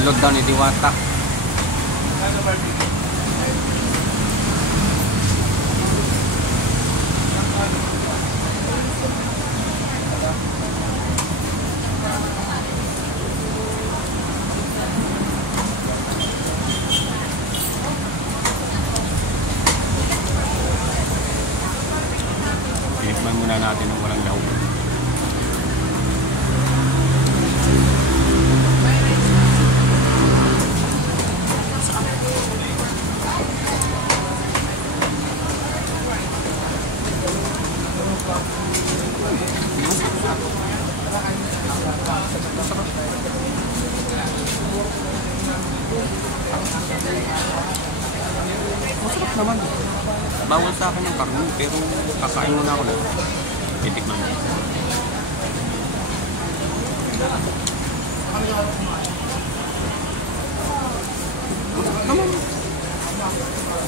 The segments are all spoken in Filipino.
Download daw ni Diwata. Tikman muna natin ng walang daw. Masarap naman. Bawal sa akin yung karne, pero kakain muna ako lang. Titikman mo. Masarap naman.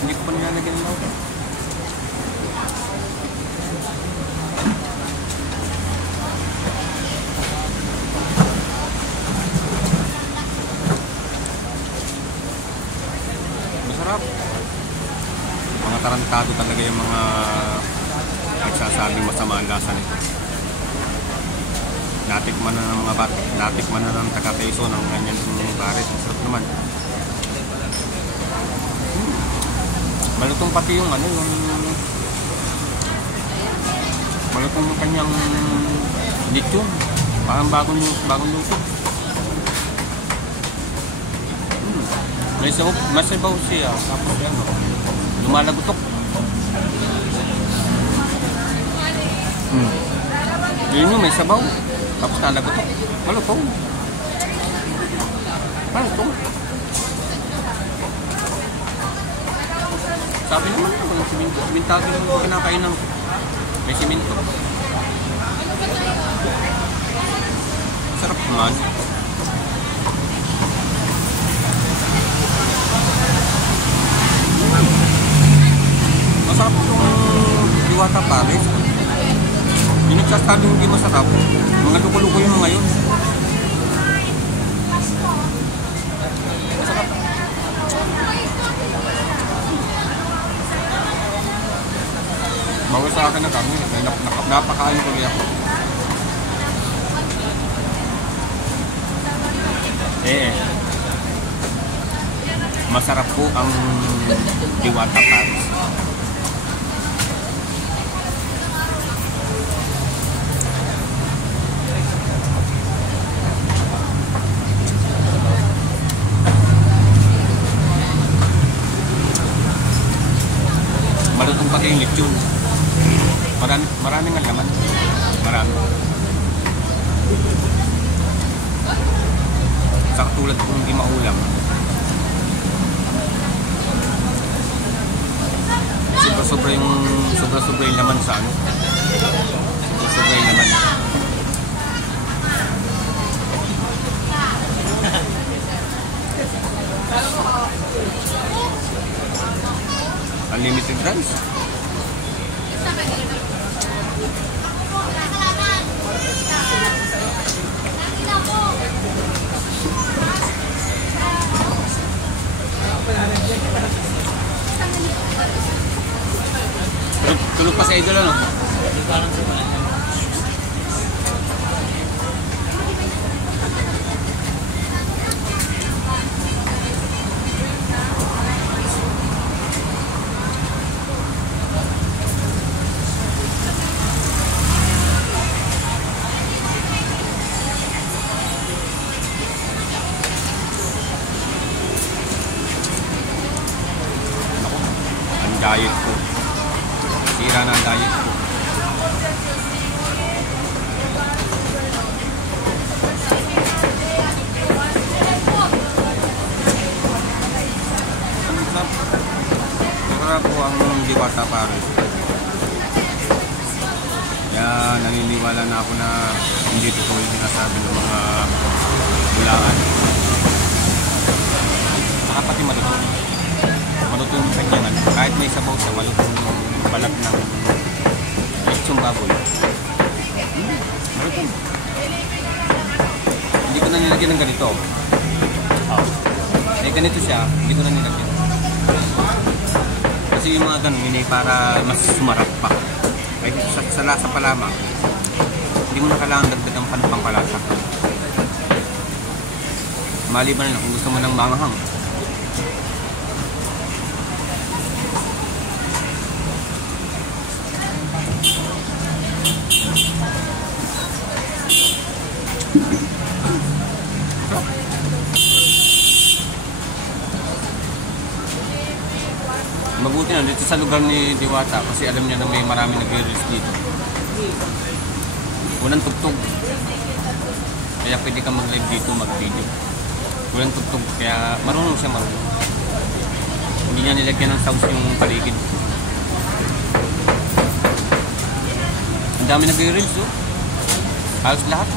Hindi ko pa nilalagyan ng lauta. Masarap. Mga tarantado talaga yung mga nagsasabing masama ang lasa nito. Natikman na ng mga natikman na ng taga-Quezon ng ganyan yung baret. Masarap naman. Malutong pati yung ano, yung malutong yung kanyang lechon. Parang bagong luto. May sabaw siya. Tapos ano, lumalagutok. Yun yung may sabaw. Tapos nalagutok. Malutong. Malutong. Sabi naman ako ng siminto. Simintado yung kinakainan ko. May siminto. Sarap naman. Masarap itong Diwata Paris. Yung nagsasabing hindi masarap, mga luko-luko yung mga yun. Masarap. Bawal sa akin na kami. Napakain ko niya ako. Masarap po ang Diwata Paris. Malutong pati yung lechon. Maraming ang laman. Marami. Sa katulad kung hindi maulam. Sobra-sobra yung laman sa ano. Sobra yung laman. Unlimited rice. Tulog pa sa idol ano? Ang diet ko. Sira na ang diet ko. Masarap po ang Diwata Paris. Kaya naniniwala na ako na hindi totoo yung sinasabi ng mga bulaan. Saka pati malutong. Malutong yung kanyang kahit may sabaw sa malutong yung balat ng lechong baboy. Malutong. Hindi ko na nilagyan ng ganito. Oh. Eh ganito siya, hindi ko na nilagyan. Kasi yung mga ganun, yun ay para mas sumarap pa. Kahit sa lasa pa lamang, hindi mo na kailangan dagdagan pa ng pampalasa. Maliban na lang kung gusto mo ng manghang. Mabuti na dito sa lugar ni Diwata kasi alam niya na may marami nagre-release dito. Walang tugtog. Kaya pwede ka mag-live dito, mag-video. Walang tugtog, kaya marunong siya marunong. Hindi niya nilagyan ng sounds yung paligid. Ang dami nagre-release, oh. Halos lahat.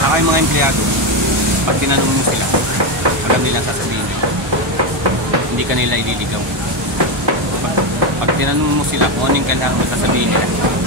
Saka yung mga empleyado, pag tinanong mo sila, alam nilang sasabihin nila. Hindi ka nila ililigaw. Pag tinanong mo sila kung ano yung kailangan mo, sasabihin nila.